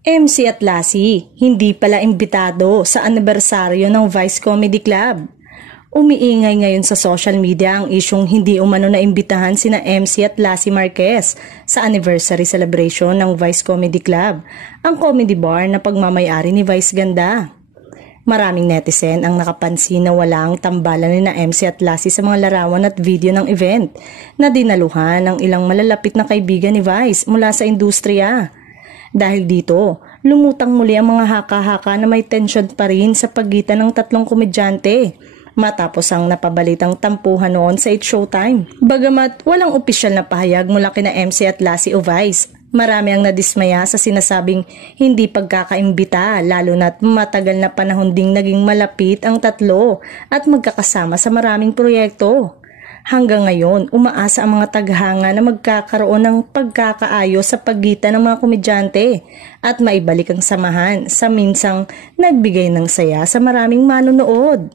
MC at Lassie, hindi pala imbitado sa anibersaryo ng Vice Comedy Club. Umiingay ngayon sa social media ang isyung hindi umano na imbitahan sina MC at Lassie Marquez sa anniversary celebration ng Vice Comedy Club, ang comedy bar na pagmamayari ni Vice Ganda. Maraming netizen ang nakapansin na walang tambalan ni na MC at Lassie sa mga larawan at video ng event na dinaluhan ng ilang malalapit na kaibigan ni Vice mula sa industriya. Dahil dito, lumutang muli ang mga haka-haka na may tensyon pa rin sa pagitan ng tatlong komedyante matapos ang napabalitang tampuhan noon sa It's Showtime. Bagamat walang opisyal na pahayag mula kina MC at Lassie o Vice, marami ang nadismaya sa sinasabing hindi pagkakaimbita lalo na't matagal na panahon ding naging malapit ang tatlo at magkakasama sa maraming proyekto. Hanggang ngayon, umaasa ang mga taghanga na magkakaroon ng pagkakaayos sa pagitan ng mga komedyante at maibalik ang samahan sa minsang nagbigay ng saya sa maraming manonood.